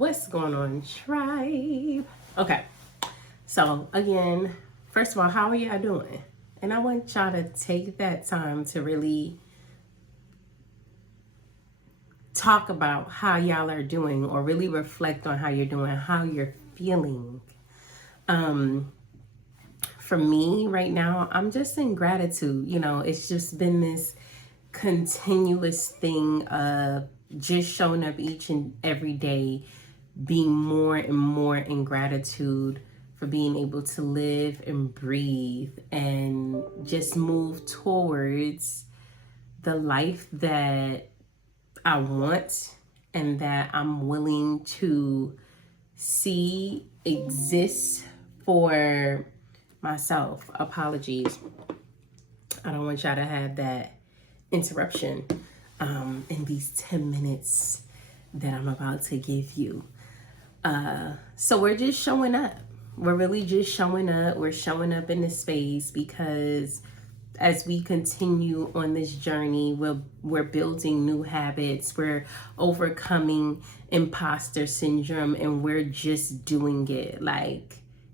What's going on, tribe? Okay, so again, first of all, how are y'all doing? And I want y'all to take that time to really talk about how y'all are doing, or really reflect on how you're doing, how you're feeling. For me right now, I'm just in gratitude. It's just been this continuous thing of just showing up each and every day, being more and more in gratitude for being able to live and breathe and just move towards the life that I want and that I'm willing to see exist for myself. Apologies. I don't want y'all to have that interruption in these 10 minutes that I'm about to give you. So we're just showing up. We're really just showing up. We're showing up in this space because as we continue on this journey, we're building new habits. We're overcoming imposter syndrome, and we're just doing it.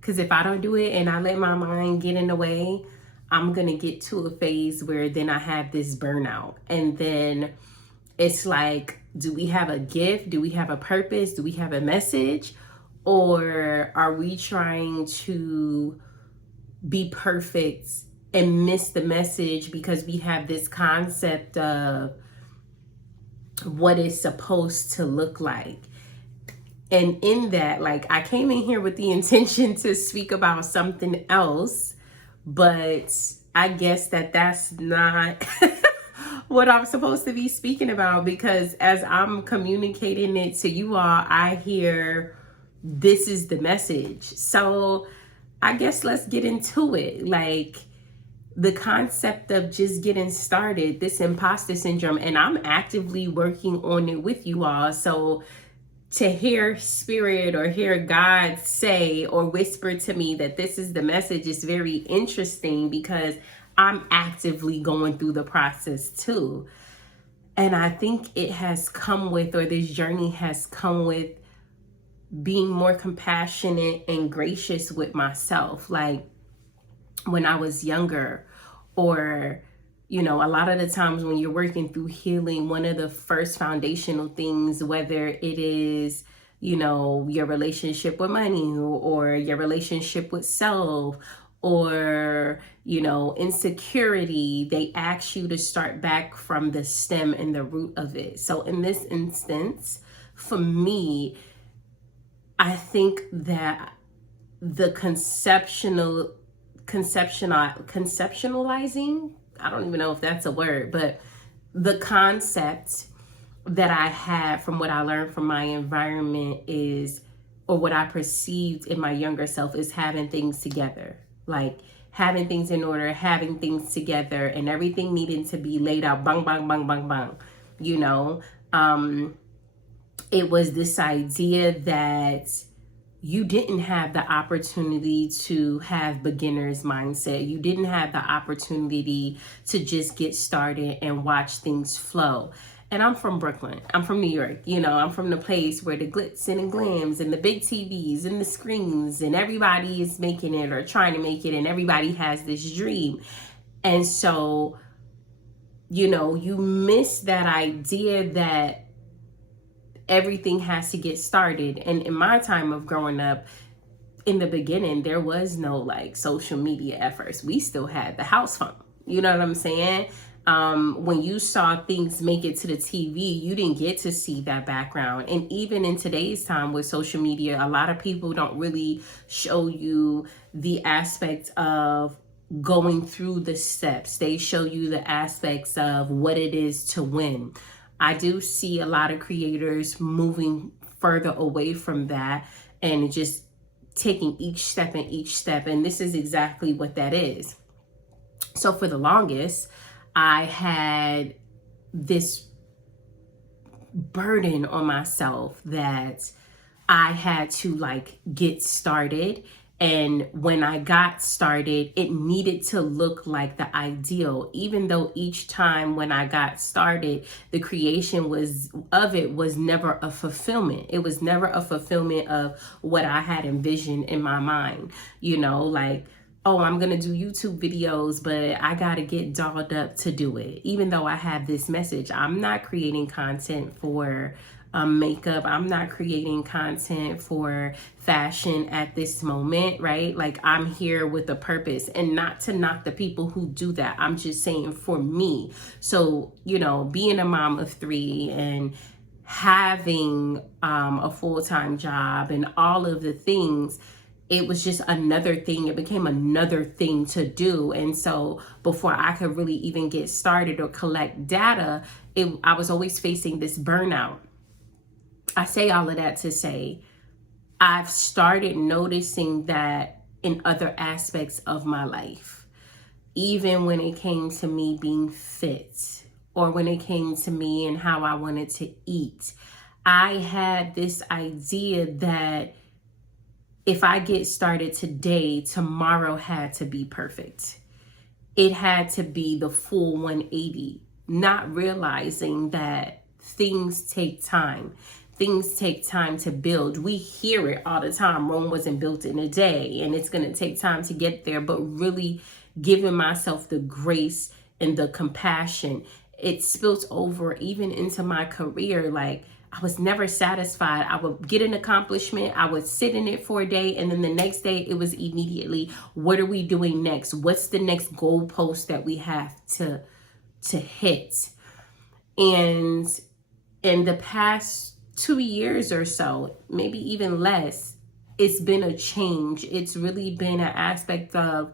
Because if I don't do it and I let my mind get in the way, I'm going to get to a phase where then I have this burnout. And then it's like, do we have a gift? Do we have a purpose? Do we have a message? Or are we trying to be perfect and miss the message because we have this concept of what it's supposed to look like? And in that, I came in here with the intention to speak about something else, but I guess that's not what I'm supposed to be speaking about, because as I'm communicating it to you all, I hear this is the message. So I guess let's get into it. The concept of just getting started, this imposter syndrome, and I'm actively working on it with you all. So to hear spirit or hear God say or whisper to me that this is the message is very interesting, because I'm actively going through the process too. And I think it has come with, or this journey has come with, being more compassionate and gracious with myself. When I was younger, or a lot of the times when you're working through healing, one of the first foundational things, whether it is, your relationship with money, or your relationship with self, or, insecurity, they ask you to start back from the stem and the root of it. So in this instance, for me, I think that the conceptualizing, I don't even know if that's a word, but the concept that I had from what I learned from my environment is, or what I perceived in my younger self, is having things together. Having things in order, having things together, and everything needing to be laid out, bang, bang, bang, bang, bang. It was this idea that you didn't have the opportunity to have beginner's mindset. You didn't have the opportunity to just get started and watch things flow. And I'm from Brooklyn. I'm from New York. I'm from the place where the glitz and glams and the big TVs and the screens, and everybody is making it or trying to make it, and everybody has this dream. And so, you miss that idea that everything has to get started. And in my time of growing up, in the beginning, there was no social media at first. We still had the house phone. You know what I'm saying? When you saw things make it to the TV, you didn't get to see that background. And even in today's time with social media, a lot of people don't really show you the aspect of going through the steps. They show you the aspects of what it is to win. I do see a lot of creators moving further away from that and just taking each step and each step. And this is exactly what that is. So for the longest, I had this burden on myself that I had to get started And when I got started, it needed to look like the ideal, even though each time when I got started, the creation was never a fulfillment. It was never a fulfillment of what I had envisioned in my mind. You know, like, oh, I'm going to do YouTube videos, but I got to get dolled up to do it. Even though I have this message, I'm not creating content for makeup. I'm not creating content for fashion at this moment, right? Like, I'm here with a purpose, and not to knock the people who do that. I'm just saying for me. So, you know, being a mom of 3 and having a full-time job and all of the things, it was just another thing. It became another thing to do. And so before I could really even get started or collect data, I was always facing this burnout. I say all of that to say, I've started noticing that in other aspects of my life, even when it came to me being fit, or when it came to me and how I wanted to eat, I had this idea that if I get started today, tomorrow had to be perfect. It had to be the full 180, not realizing that things take time. Things take time to build. We hear it all the time. Rome wasn't built in a day, and it's going to take time to get there. But really giving myself the grace and the compassion, it spilled over even into my career. Like, I was never satisfied. I would get an accomplishment, I would sit in it for a day, and then the next day it was immediately, what are we doing next? What's the next goalpost that we have to hit? And in the past 2 years or so, maybe even less, it's been a change. It's really been an aspect of,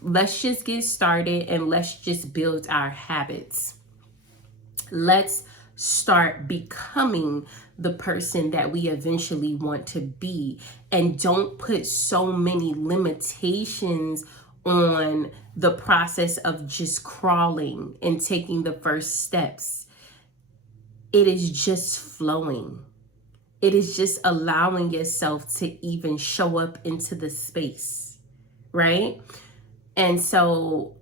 let's just get started and let's just build our habits. Let's start becoming the person that we eventually want to be, and don't put so many limitations on the process of just crawling and taking the first steps. It is just flowing. It is just allowing yourself to even show up into the space, right? And so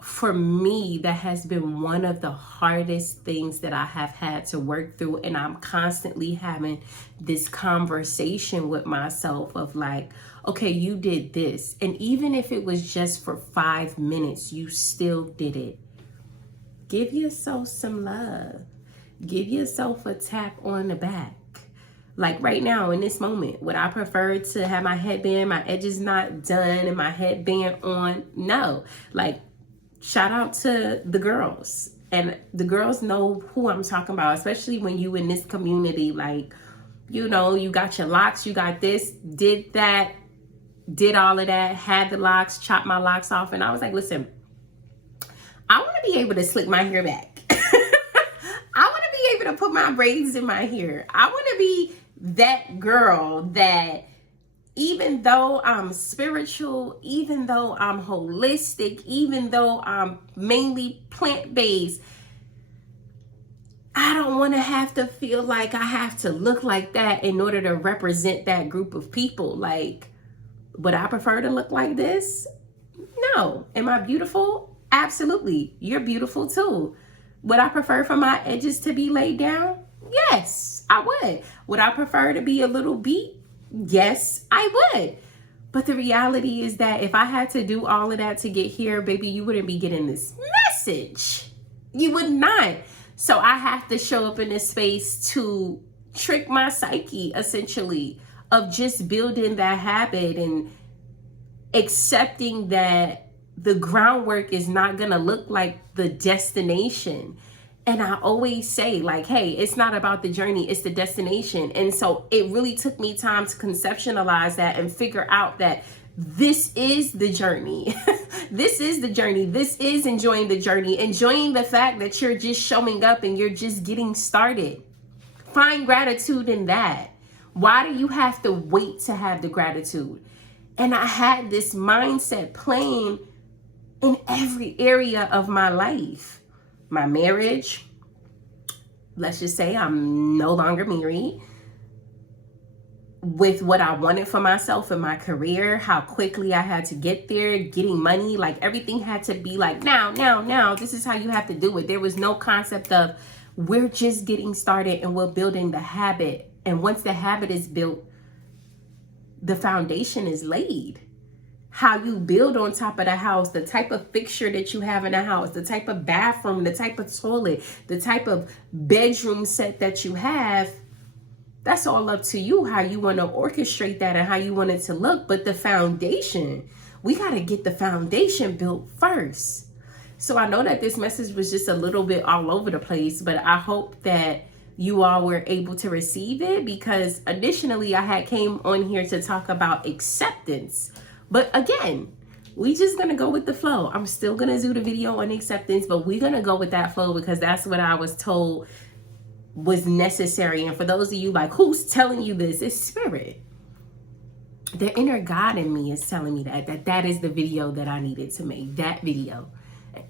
for me, that has been one of the hardest things that I have had to work through. And I'm constantly having this conversation with myself of like, okay, you did this. And even if it was just for 5 minutes, you still did it. Give yourself some love. Give yourself a tap on the back. Like right now in this moment, would I prefer to have my headband, my edges not done, and my headband on? No. Like, shout out to the girls. And the girls know who I'm talking about, especially when you in this community. Like, you know, you got your locks, you got this, did that, did all of that, had the locks, chopped my locks off. And I was like, listen, I want to be able to slick my hair back. I want to be able to put my braids in my hair. I want to be that girl that, even though I'm spiritual, even though I'm holistic, even though I'm mainly plant-based, I don't want to have to feel like I have to look like that in order to represent that group of people. Like, would I prefer to look like this? No. Am I beautiful? Absolutely. You're beautiful too. Would I prefer for my edges to be laid down? Yes, I would. Would I prefer to be a little beat? Yes, I would. But the reality is that if I had to do all of that to get here, baby, you wouldn't be getting this message. You would not. So I have to show up in this space to trick my psyche, essentially, of just building that habit and accepting that the groundwork is not going to look like the destination. And I always say, like, hey, it's not about the journey, it's the destination. And so it really took me time to conceptualize that and figure out that this is the journey. This is the journey. This is enjoying the journey, enjoying the fact that you're just showing up and you're just getting started. Find gratitude in that. Why do you have to wait to have the gratitude? And I had this mindset playing in every area of my life. My marriage, let's just say I'm no longer married. with what I wanted for myself in my career, how quickly I had to get there, getting money, like everything had to be like now, this is how you have to do it. There was no concept of we're just getting started and we're building the habit. And once the habit is built, the foundation is laid. How you build on top of the house, the type of fixture that you have in the house, the type of bathroom, the type of toilet, the type of bedroom set that you have, that's all up to you, how you want to orchestrate that and how you want it to look. But the foundation, we got to get the foundation built first. So I know that this message was just a little bit all over the place, but I hope that you all were able to receive it, because additionally I had came on here to talk about acceptance. But again, we just gonna go with the flow. I'm still gonna do the video on acceptance, but we're gonna go with that flow because that's what I was told was necessary. And for those of you like, who's telling you this? It's spirit. The inner God in me is telling me that is the video that I needed to make. That video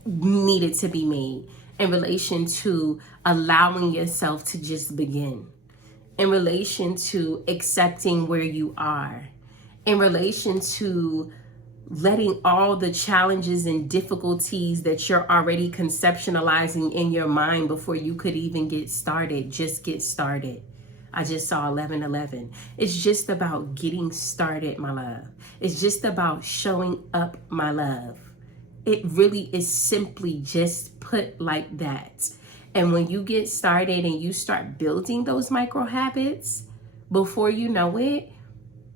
needed to be made in relation to allowing yourself to just begin, in relation to accepting where you are, in relation to letting all the challenges and difficulties that you're already conceptualizing in your mind before you could even get started, just get started. I just saw 11:11. It's just about getting started, my love. It's just about showing up, my love. It really is simply just put like that. And when you get started and you start building those micro habits, before you know it,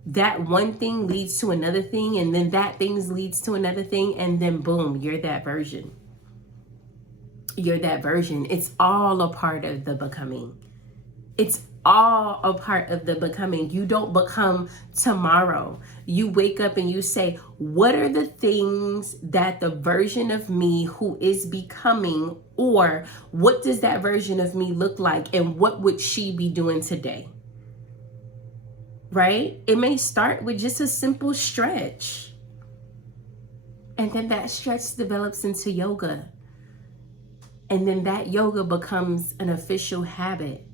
that one thing leads to another thing, and then that thing leads to another thing, and then boom, you're that version. You're that version. It's all a part of the becoming. It's all a part of the becoming. You don't become tomorrow. You wake up and you say, what are the things that the version of me who is becoming, or what does that version of me look like, and what would she be doing today? Right? It may start with just a simple stretch. And then that stretch develops into yoga. And then that yoga becomes an official habit.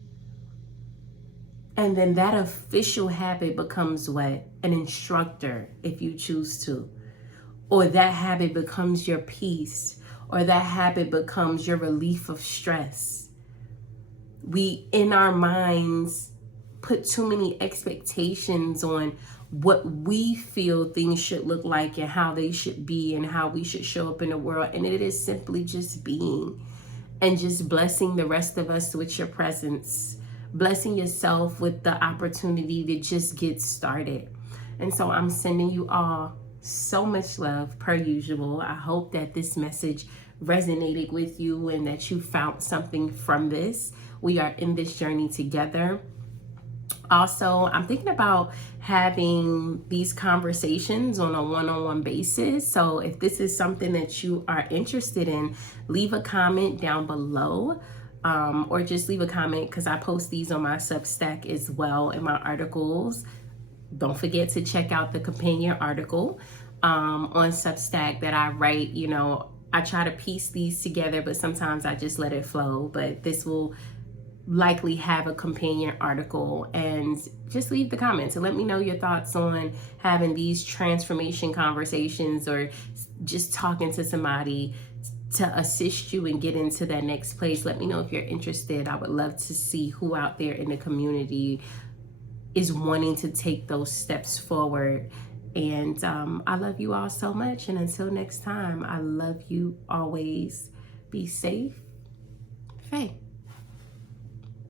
And then that official habit becomes what? An instructor, if you choose to. Or that habit becomes your peace. Or that habit becomes your relief of stress. We, in our minds, put too many expectations on what we feel things should look like and how they should be and how we should show up in the world. And it is simply just being, and just blessing the rest of us with your presence, blessing yourself with the opportunity to just get started. And so I'm sending you all so much love per usual. I hope that this message resonated with you and that you found something from this. We are in this journey together. Also, I'm thinking about having these conversations on a one-on-one basis. So if this is something that you are interested in, leave a comment down below, or just leave a comment, because I post these on my Substack as well in my articles. Don't forget to check out the companion article on Substack that I write. You know, I try to piece these together, but sometimes I just let it flow. But this will likely have a companion article, and just leave the comments and let me know your thoughts on having these transformation conversations, or just talking to somebody to assist you and get into that next place. Let me know if you're interested. I would love to see who out there in the community is wanting to take those steps forward. And I love you all so much, and until next time, I love you always. Be safe. Faye.